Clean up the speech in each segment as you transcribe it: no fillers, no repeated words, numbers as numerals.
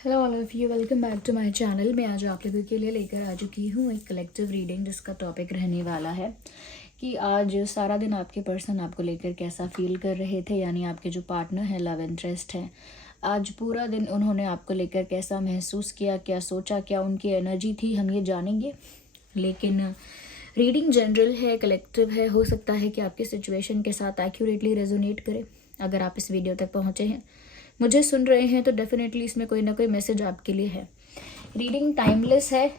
Hello all of you, welcome back to my channel. मैं आज आप लोगों के लिए लेकर आ चुकी हूँ एक कलेक्टिव रीडिंग जिसका टॉपिक रहने वाला है कि आज सारा दिन आपके पर्सन आपको लेकर कैसा फील कर रहे थे, यानी आपके जो पार्टनर है, लव इंटरेस्ट है, आज पूरा दिन उन्होंने आपको लेकर कैसा महसूस किया, क्या सोचा, क्या उनकी एनर्जी थी, हम ये जानेंगे। लेकिन रीडिंग जनरल है, कलेक्टिव है, हो सकता है कि आपकी सिचुएशन के साथ एक्यूरेटली रेजोनेट करे। अगर आप इस वीडियो तक पहुँचे हैं, मुझे सुन रहे हैं, तो डेफिनेटली इसमें कोई ना कोई मैसेज आपके लिए है। रीडिंग टाइमलेस है।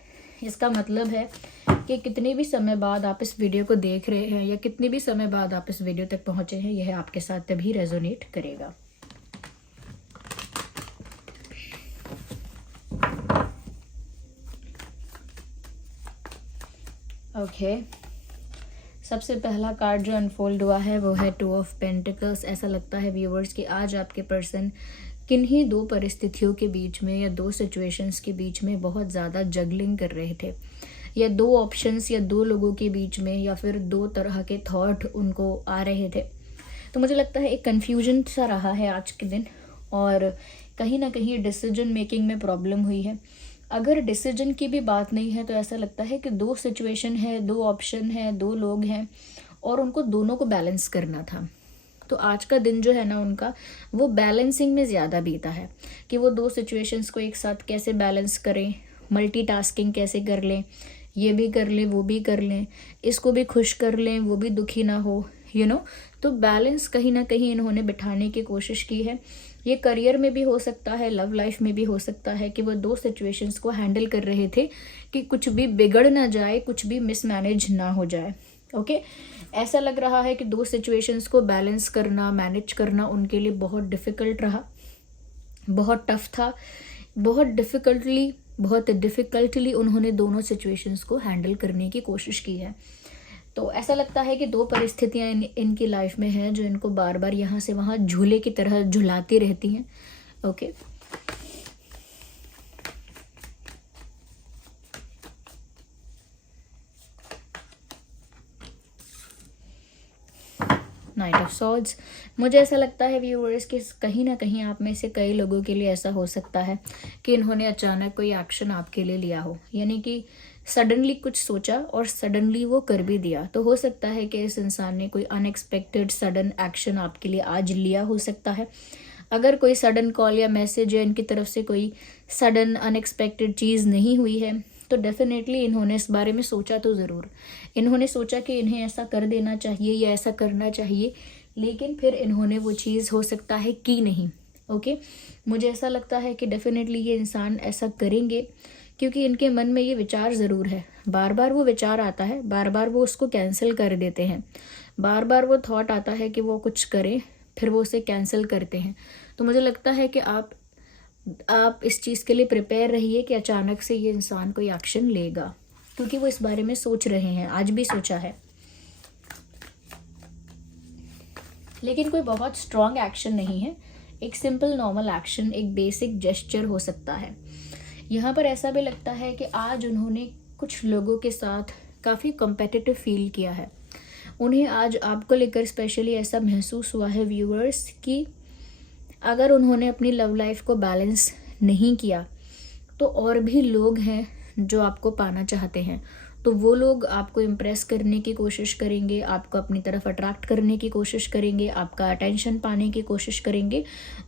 इसका मतलब है कि कितने भी समय बाद आप इस वीडियो को देख रहे हैं या कितने भी समय बाद आप इस वीडियो तक पहुंचे हैं, यह आपके साथ तभी रेजोनेट करेगा। ओके, सबसे पहला कार्ड जो अनफोल्ड हुआ है वो है 2 ऑफ पेंटिकल्स। ऐसा लगता है व्यूअर्स कि आज आपके पर्सन किन्हीं दो परिस्थितियों के बीच में या दो सिचुएशंस के बीच में बहुत ज़्यादा जगलिंग कर रहे थे, या दो ऑप्शंस या दो लोगों के बीच में, या फिर दो तरह के थॉट उनको आ रहे थे। तो मुझे लगता है एक कन्फ्यूजन सा रहा है आज के दिन, और कहीं ना कहीं डिसीजन मेकिंग में प्रॉब्लम हुई है। अगर डिसीजन की भी बात नहीं है तो ऐसा लगता है कि दो सिचुएशन है, दो ऑप्शन है, दो लोग हैं और उनको दोनों को बैलेंस करना था। तो आज का दिन जो है ना उनका, वो बैलेंसिंग में ज़्यादा बीता है कि वो दो सिचुएशंस को एक साथ कैसे बैलेंस करें, मल्टीटास्किंग कैसे कर लें, ये भी कर लें वो भी कर लें, इसको भी खुश कर लें वो भी दुखी ना हो, तो बैलेंस कहीं ना कहीं इन्होंने बिठाने की कोशिश की है। ये करियर में भी हो सकता है, लव लाइफ में भी हो सकता है कि वो दो सिचुएशंस को हैंडल कर रहे थे कि कुछ भी बिगड़ ना जाए, कुछ भी मिसमैनेज ना हो जाए। ओके, ऐसा लग रहा है कि दो सिचुएशंस को बैलेंस करना, मैनेज करना उनके लिए बहुत डिफ़िकल्ट रहा, बहुत टफ था, बहुत डिफ़िकल्टली उन्होंने दोनों सिचुएशंस को हैंडल करने की कोशिश की है। तो ऐसा लगता है कि दो परिस्थितियां इनकी लाइफ में हैं जो इनको बार बार यहाँ से वहाँ झूले की तरह झुलाती रहती हैं। Okay, night of swords. मुझे ऐसा लगता है व्यूअर्स कि कहीं ना कहीं आप में से कई लोगों के लिए ऐसा हो सकता है कि इन्होंने अचानक कोई एक्शन आपके लिए लिया हो, यानी कि सडनली कुछ सोचा और सडनली वो कर भी दिया। तो हो सकता है कि इस इंसान ने कोई अनएक्सपेक्टेड सडन एक्शन आपके लिए आज लिया हो सकता है। अगर कोई सडन कॉल या मैसेज या इनकी तरफ से कोई सडन अनएक्सपेक्टेड चीज़ नहीं हुई है, तो डेफिनेटली इन्होंने इस बारे में सोचा तो ज़रूर। इन्होंने सोचा कि इन्हें ऐसा कर देना चाहिए या ऐसा करना चाहिए, लेकिन फिर इन्होंने वो चीज़ हो सकता है की नहीं। ओके, मुझे ऐसा लगता है कि डेफिनेटली ये इंसान ऐसा करेंगे क्योंकि इनके मन में ये विचार ज़रूर है। बार बार वो विचार आता है, बार बार वो उसको कैंसिल कर देते हैं, बार बार वो थॉट आता है कि वो कुछ करें, फिर वो उसे कैंसिल करते हैं। तो मुझे लगता है कि आप इस चीज़ के लिए प्रिपेयर रहिए कि अचानक से ये इंसान कोई एक्शन लेगा, क्योंकि वो इस बारे में सोच रहे हैं, आज भी सोचा है, लेकिन कोई बहुत स्ट्रॉन्ग एक्शन नहीं है। एक सिंपल नॉर्मल एक्शन, एक बेसिक जेस्चर हो सकता है। यहाँ पर ऐसा भी लगता है कि आज उन्होंने कुछ लोगों के साथ काफ़ी कम्पेटिटिव फील किया है। उन्हें आज आपको लेकर स्पेशली ऐसा महसूस हुआ है व्यूअर्स कि अगर उन्होंने अपनी लव लाइफ को बैलेंस नहीं किया तो और भी लोग हैं जो आपको पाना चाहते हैं। तो वो लोग आपको इम्प्रेस करने की कोशिश करेंगे, आपको अपनी तरफ अट्रैक्ट करने की कोशिश करेंगे, आपका अटेंशन पाने की कोशिश करेंगे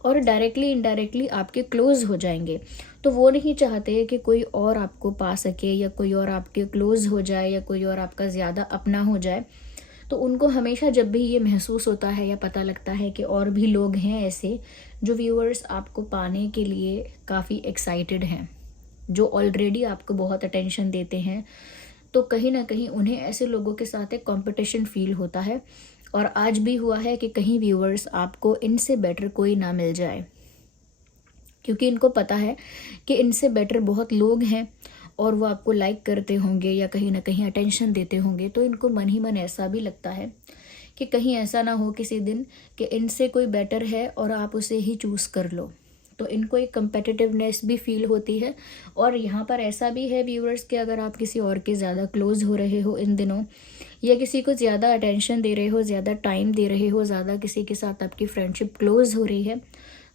और डायरेक्टली इनडायरेक्टली आपके क्लोज हो जाएंगे। तो वो नहीं चाहते कि कोई और आपको पा सके या कोई और आपके क्लोज हो जाए या कोई और आपका ज़्यादा अपना हो जाए। तो उनको हमेशा जब भी ये महसूस होता है या पता लगता है कि और भी लोग हैं ऐसे जो व्यूअर्स आपको पाने के लिए काफ़ी एक्साइटेड हैं, जो ऑलरेडी आपको बहुत अटेंशन देते हैं, तो कहीं ना कहीं उन्हें ऐसे लोगों के साथ एक कंपटीशन फील होता है। और आज भी हुआ है कि कहीं व्यूअर्स आपको इनसे बेटर कोई ना मिल जाए, क्योंकि इनको पता है कि इनसे बेटर बहुत लोग हैं और वो आपको लाइक करते होंगे या कहीं ना कहीं अटेंशन देते होंगे। तो इनको मन ही मन ऐसा भी लगता है कि कहीं ऐसा ना हो किसी दिन कि इनसे कोई बेटर है और आप उसे ही चूज़ कर लो। तो इनको एक कंपेटिटिवनेस भी फील होती है। और यहाँ पर ऐसा भी है व्यूअर्स कि अगर आप किसी और के ज़्यादा क्लोज हो रहे हो इन दिनों, या किसी को ज़्यादा अटेंशन दे रहे हो, ज़्यादा टाइम दे रहे हो, ज़्यादा किसी के साथ आपकी फ्रेंडशिप क्लोज हो रही है,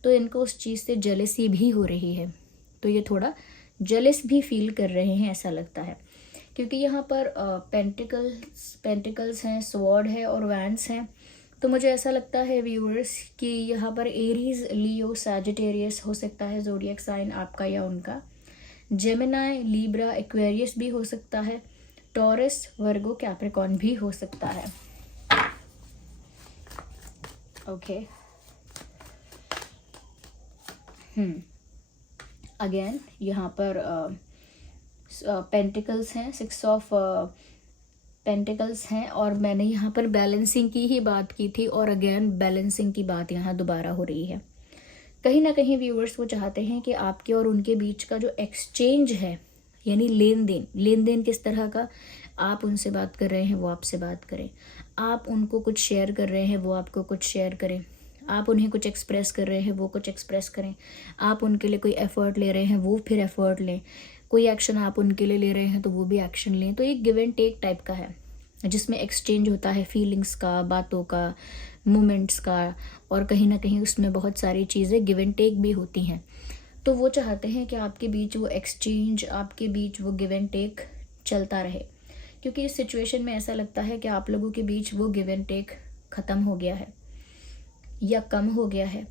तो इनको उस चीज़ से जेलसी भी हो रही है तो ये थोड़ा जेलस भी फील कर रहे हैं ऐसा लगता है, क्योंकि यहाँ पर पेंटिकल्स हैं, स्वॉर्ड है और वैंड्स हैं। तो मुझे ऐसा लगता है व्यूअर्स कि यहाँ पर एरीज, लियो, सैजिटेरियस हो सकता है ज़ोडिएक साइन आपका या उनका, जेमिनाई, लीब्रा, एक्वेरियस भी हो सकता है, टॉरस, वर्गो, कैप्रिकॉर्न भी हो सकता है। ओके, अगेन यहाँ पर पेंटिकल्स हैं, 6 ऑफ पेंटिकल्स हैं, और मैंने यहाँ पर बैलेंसिंग की ही बात की थी और अगेन बैलेंसिंग की बात यहाँ दोबारा हो रही है। कहीं ना कहीं व्यूअर्स वो चाहते हैं कि आपके और उनके बीच का जो एक्सचेंज है, यानी लेन देन किस तरह का, आप उनसे बात कर रहे हैं वो आपसे बात करें, आप उनको कुछ शेयर कर रहे हैं वो आपको कुछ शेयर करें, आप उन्हें कुछ एक्सप्रेस कर रहे हैं वो कुछ एक्सप्रेस करें, आप उनके लिए कोई एफर्ट ले रहे हैं वो फिर एफर्ट लें, कोई एक्शन आप उनके लिए ले रहे हैं तो वो भी एक्शन लें। तो ये गिव एंड टेक टाइप का है, जिसमें एक्सचेंज होता है फीलिंग्स का, बातों का, मोमेंट्स का, और कहीं ना कहीं उसमें बहुत सारी चीज़ें गिव एंड टेक भी होती हैं। तो वो चाहते हैं कि आपके बीच वो एक्सचेंज, आपके बीच वो गिव एंड टेक चलता रहे, क्योंकि इस सिचुएशन में ऐसा लगता है कि आप लोगों के बीच वो गिव एंड टेक ख़त्म हो गया है या कम हो गया है।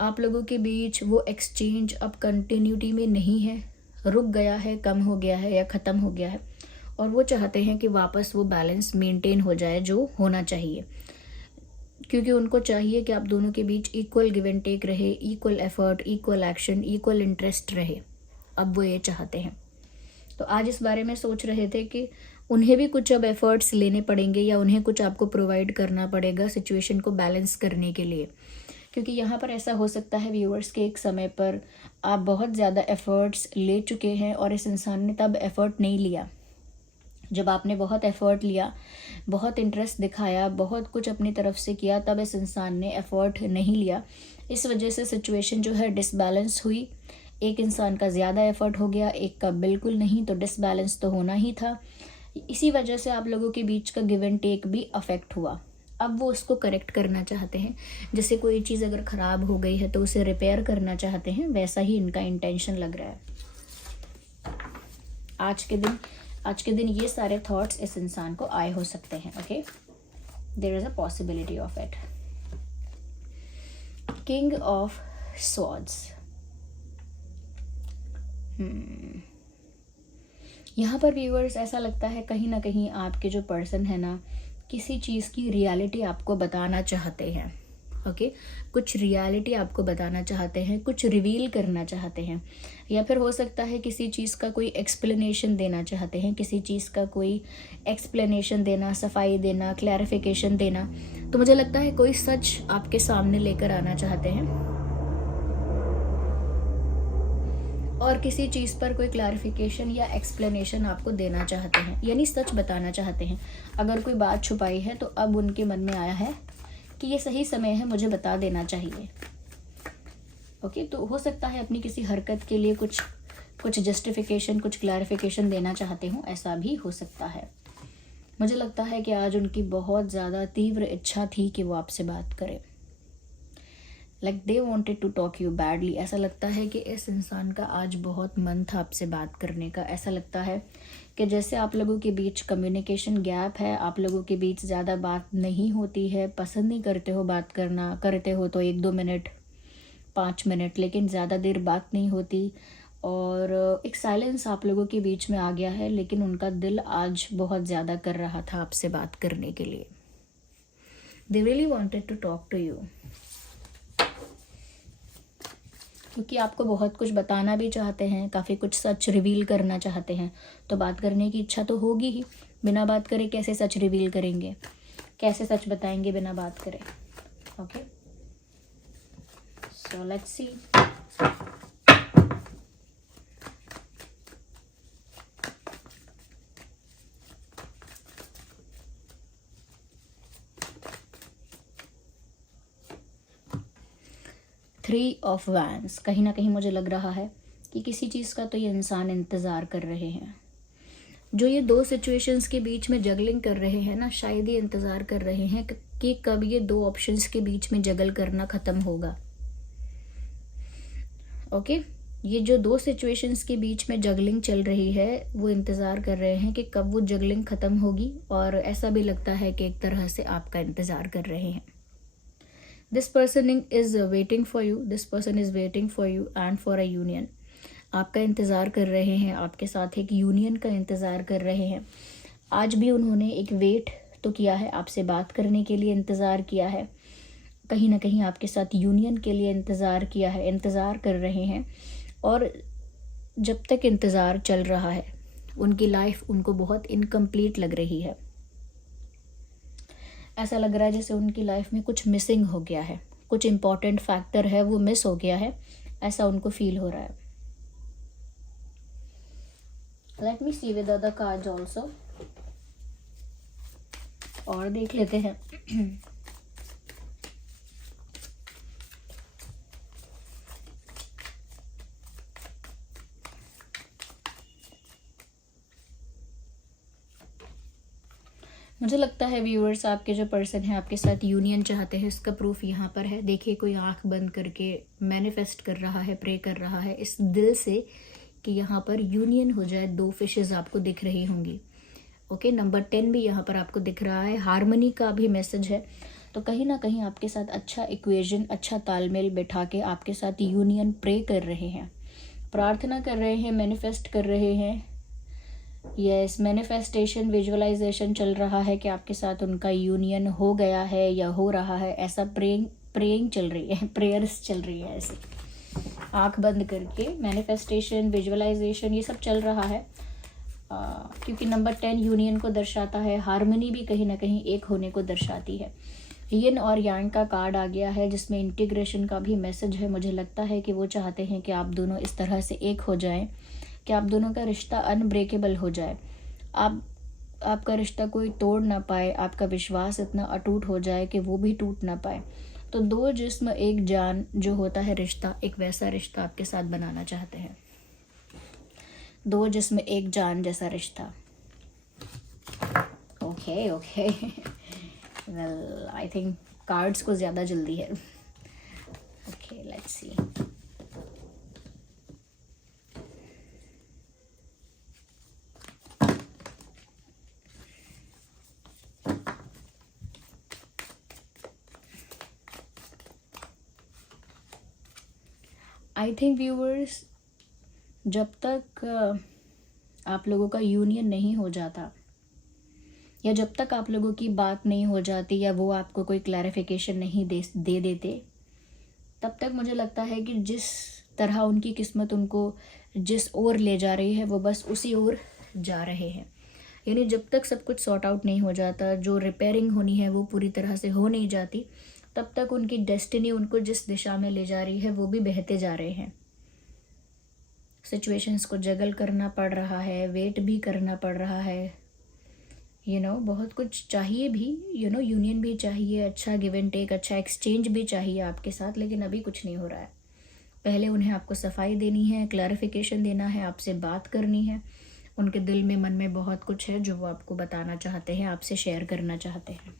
आप लोगों के बीच वो एक्सचेंज अब कंटिन्यूटी में नहीं है, रुक गया है, कम हो गया है या ख़त्म हो गया है, और वो चाहते हैं कि वापस वो बैलेंस मेंटेन हो जाए जो होना चाहिए, क्योंकि उनको चाहिए कि आप दोनों के बीच इक्वल गिव एंड टेक रहे, equal effort, equal action, equal interest रहे। अब वो ये चाहते हैं। तो आज इस बारे में सोच रहे थे कि उन्हें भी कुछ अब एफर्ट्स लेने पड़ेंगे या उन्हें कुछ आपको प्रोवाइड करना पड़ेगा सिचुएशन को बैलेंस करने के लिए, क्योंकि यहाँ पर ऐसा हो सकता है व्यूअर्स के एक समय पर आप बहुत ज़्यादा एफर्ट्स ले चुके हैं और इस इंसान ने तब एफर्ट नहीं लिया। जब आपने बहुत एफर्ट लिया, बहुत इंटरेस्ट दिखाया, बहुत कुछ अपनी तरफ से किया, तब इस इंसान ने एफर्ट नहीं लिया। इस वजह से सिचुएशन जो है डिसबैलेंस हुई। एक इंसान का ज़्यादा एफर्ट हो गया, एक का बिल्कुल नहीं, तो डिसबैलेंस तो होना ही था। इसी वजह से आप लोगों के बीच का गिव एंड टेक भी अफेक्ट हुआ। अब वो उसको करेक्ट करना चाहते हैं, जैसे कोई चीज़ अगर ख़राब हो गई है तो उसे रिपेयर करना चाहते हैं, वैसा ही इनका इंटेंशन लग रहा है। आज के दिन ये सारे थॉट्स इस इंसान को आए हो सकते हैं। Okay, there is a possibility of it. King of swords, यहाँ पर व्यूअर्स ऐसा लगता है कहीं ना कहीं आपके जो पर्सन है ना, किसी चीज़ की रियलिटी आपको बताना चाहते हैं। ओके, कुछ रियलिटी आपको बताना चाहते हैं, कुछ रिवील करना चाहते हैं, या फिर हो सकता है किसी चीज़ का कोई एक्सप्लेनेशन देना चाहते हैं, किसी चीज़ का कोई एक्सप्लेनेशन देना, सफाई देना, क्लैरिफिकेशन देना। तो मुझे लगता है कोई सच आपके सामने लेकर आना चाहते हैं और किसी चीज़ पर कोई क्लैरिफिकेशन या एक्सप्लेनेशन आपको देना चाहते हैं, यानी सच बताना चाहते हैं। अगर कोई बात छुपाई है तो अब उनके मन में आया है कि ये सही समय है, मुझे बता देना चाहिए। ओके, तो हो सकता है अपनी किसी हरकत के लिए कुछ जस्टिफिकेशन, कुछ क्लैरिफिकेशन देना चाहते हो, ऐसा भी हो सकता है। मुझे लगता है कि आज उनकी बहुत ज़्यादा तीव्र इच्छा थी कि वो आपसे बात करें, like they wanted to talk you badly. ऐसा लगता है कि इस इंसान का आज बहुत मन था आपसे बात करने का। ऐसा लगता है कि जैसे आप लोगों के बीच कम्युनिकेशन गैप है, आप लोगों के बीच ज़्यादा बात नहीं होती है, पसंद नहीं करते हो बात करना, करते हो तो 1-2 मिनट, 5 मिनट, लेकिन ज़्यादा देर बात नहीं होती, और एक साइलेंस आप लोगों के बीच में आ गया है। लेकिन उनका दिल आज बहुत ज़्यादा कर रहा था आपसे बात करने के लिए। They really wanted to talk to you, क्योंकि आपको बहुत कुछ बताना भी चाहते हैं, काफ़ी कुछ सच रिवील करना चाहते हैं। तो बात करने की इच्छा तो होगी ही, बिना बात करे कैसे सच रिवील करेंगे, कैसे सच बताएंगे बिना बात करे। Okay, so let's see. Three of wands, कहीं ना कहीं मुझे लग रहा है कि किसी चीज़ का तो ये इंसान इंतज़ार कर रहे हैं। जो ये 2 सिचुएशंस के बीच में जगलिंग कर रहे हैं ना, शायद ये इंतज़ार कर रहे हैं कि कब ये 2 ऑप्शंस के बीच में जगल करना ख़त्म होगा। ओके, ये जो दो सिचुएशंस के बीच में जगलिंग चल रही है, वो इंतज़ार कर रहे हैं कि कब वो जगलिंग ख़त्म होगी, और ऐसा भी लगता है कि एक तरह से आपका इंतज़ार कर रहे हैं। This person is waiting for you, this person is waiting for you and for a union. आपका इंतज़ार कर रहे हैं, आपके साथ एक यूनियन का इंतज़ार कर रहे हैं। आज भी उन्होंने एक वेट तो किया है, आपसे बात करने के लिए इंतज़ार किया है, कहीं ना कहीं आपके साथ यूनियन के लिए इंतज़ार किया है, इंतज़ार कर रहे हैं। और जब तक इंतज़ार चल रहा है, उनकी लाइफ उनको बहुत इनकम्प्लीट लग रही है। ऐसा लग रहा है जैसे उनकी लाइफ में कुछ मिसिंग हो गया है, कुछ इम्पॉर्टेंट फैक्टर है वो मिस हो गया है, ऐसा उनको फील हो रहा है। Let me see with other cards also, और देख लेते हैं। मुझे लगता है व्यूअर्स, आपके जो पर्सन है आपके साथ यूनियन चाहते हैं, इसका प्रूफ यहाँ पर है। देखिए, कोई आंख बंद करके मैनिफेस्ट कर रहा है, प्रे कर रहा है इस दिल से कि यहाँ पर यूनियन हो जाए। दो फिशेस आपको दिख रही होंगी। ओके, नंबर 10 भी यहाँ पर आपको दिख रहा है, हार्मनी का भी मैसेज है। तो कहीं ना कहीं आपके साथ अच्छा इक्वेशन, अच्छा तालमेल बैठा के आपके साथ यूनियन प्रे कर रहे हैं, प्रार्थना कर रहे हैं, मैनिफेस्ट कर रहे हैं। यस, मैनिफेस्टेशन, विजुअलाइजेशन चल रहा है कि आपके साथ उनका यूनियन हो गया है या हो रहा है। ऐसा प्रेइंग चल रही है, प्रेयर्स चल रही है ऐसे आंख बंद करके। मैनिफेस्टेशन, विजुअलाइजेशन, ये सब चल रहा है। क्योंकि नंबर 10 यूनियन को दर्शाता है, हार्मनी भी कहीं ना कहीं एक होने को दर्शाती है। यिन और यांग का कार्ड आ गया है, जिसमें इंटीग्रेशन का भी मैसेज है। मुझे लगता है कि वो चाहते हैं कि आप दोनों इस तरह से एक हो जाएं कि आप दोनों का रिश्ता अनब्रेकेबल हो जाए। आपका रिश्ता कोई तोड़ ना पाए, आपका विश्वास इतना अटूट हो जाए कि वो भी टूट ना पाए। तो दो जिस्म एक जान जो होता है रिश्ता, एक वैसा रिश्ता आपके साथ बनाना चाहते हैं। दो जिस्म एक जान जैसा रिश्ता। Okay okay, well I think cards को ज़्यादा जल्दी है। Okay, let's see. I think viewers, जब तक आप लोगों का यूनियन नहीं हो जाता, या जब तक आप लोगों की बात नहीं हो जाती, या वो आपको कोई क्लैरिफिकेशन नहीं दे देते, तब तक मुझे लगता है कि जिस तरह उनकी किस्मत उनको जिस ओर ले जा रही है, वो बस उसी ओर जा रहे हैं। यानी जब तक सब कुछ सॉर्ट आउट नहीं हो जाता, जो रिपेयरिंग होनी है वो पूरी तरह से हो नहीं जाती, तब तक उनकी डेस्टिनी उनको जिस दिशा में ले जा रही है वो भी बहते जा रहे हैं। सिचुएशंस को जगल करना पड़ रहा है, वेट भी करना पड़ रहा है, बहुत कुछ चाहिए भी, यूनियन भी चाहिए, अच्छा गिव एंड टेक, अच्छा एक्सचेंज भी चाहिए आपके साथ, लेकिन अभी कुछ नहीं हो रहा है। पहले उन्हें आपको सफाई देनी है, क्लैरिफिकेशन देना है, आपसे बात करनी है। उनके दिल में, मन में बहुत कुछ है जो वो आपको बताना चाहते हैं, आपसे शेयर करना चाहते हैं।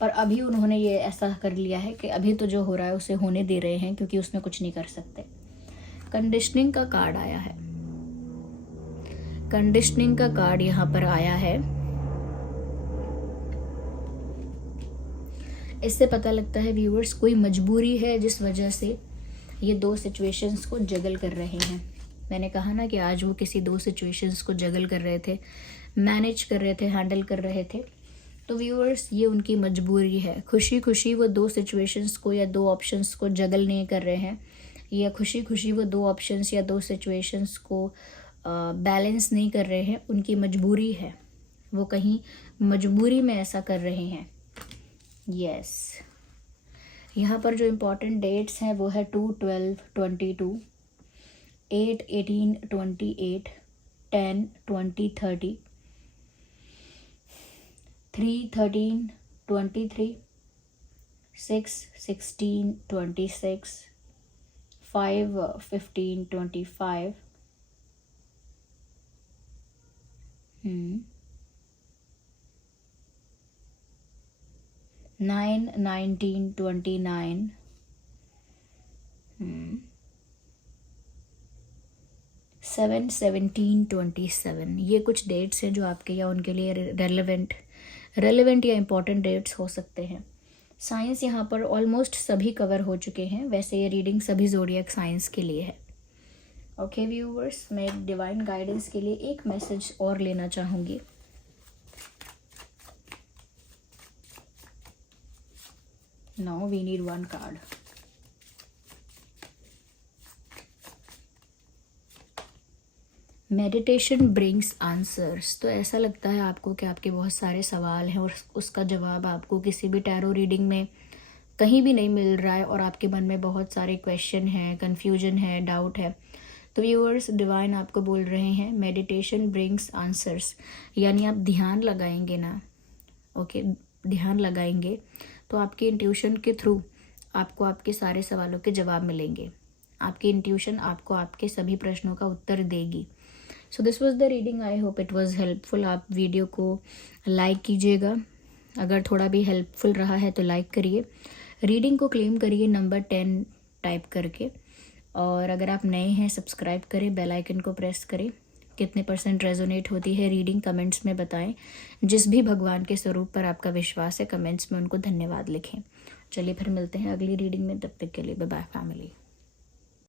पर अभी उन्होंने ये ऐसा कर लिया है कि अभी तो जो हो रहा है उसे होने दे रहे हैं, क्योंकि उसमें कुछ नहीं कर सकते। कंडीशनिंग का कार्ड आया है, कंडीशनिंग का कार्ड यहाँ पर आया है। इससे पता लगता है व्यूअर्स, कोई मजबूरी है जिस वजह से ये दो सिचुएशंस को जगल कर रहे हैं। मैंने कहा ना कि आज वो किसी दो सिचुएशंस को जगल कर रहे थे, मैनेज कर रहे थे, हैंडल कर रहे थे। तो व्यूअर्स, ये उनकी मजबूरी है। खुशी खुशी वो दो सिचुएशंस को या दो ऑप्शंस को जगल नहीं कर रहे हैं, या खुशी खुशी वो दो ऑप्शंस या दो सिचुएशंस को बैलेंस नहीं कर रहे हैं। उनकी मजबूरी है, वो कहीं मजबूरी में ऐसा कर रहे हैं। यस, यहाँ पर जो इम्पोर्टेंट डेट्स हैं वो है 2/12/22, 8/18/28, 10/20/30, 3/13/23, 6/16/26, 5/15/25, 9/19/29, 7/17/27 ये कुछ डेट्स हैं जो आपके या उनके लिए रेलेवेंट या इम्पॉर्टेंट डेट्स हो सकते हैं। साइंस यहाँ पर ऑलमोस्ट सभी कवर हो चुके हैं, वैसे ये रीडिंग सभी ज़ोडिएक साइंस के लिए है। ओके व्यूअर्स, मैं एक डिवाइन गाइडेंस के लिए एक मैसेज और लेना चाहूँगी। Now we need one card. Meditation brings answers. तो ऐसा लगता है आपको कि आपके बहुत सारे सवाल हैं और उसका जवाब आपको किसी भी टैरो रीडिंग में कहीं भी नहीं मिल रहा है और आपके मन में बहुत सारे क्वेश्चन हैं, कन्फ्यूजन है, डाउट है। तो व्यूअर्स, डिवाइन आपको बोल रहे हैं मेडिटेशन ब्रिंग्स आंसर्स, यानी आप ध्यान लगाएंगे ना, ओके, ध्यान लगाएंगे तो आपकी इंट्यूशन के थ्रू आपको आपके सारे सवालों के जवाब मिलेंगे। आपकी इंट्यूशन आपको आपके सभी प्रश्नों का उत्तर देगी। So this was the reading, I hope it was helpful. आप वीडियो को लाइक कीजिएगा, अगर थोड़ा भी हेल्पफुल रहा है तो लाइक करिए। रीडिंग को क्लेम करिए नंबर 10 टाइप करके, और अगर आप नए हैं सब्सक्राइब करें, बेल आइकन को प्रेस करें। कितने % रेजोनेट होती है रीडिंग कमेंट्स में बताएं। जिस भी भगवान के स्वरूप पर आपका विश्वास है कमेंट्स में उनको धन्यवाद लिखें। चलिए फिर मिलते हैं अगली रीडिंग में, तब तक के लिए बाय बाय फैमिली।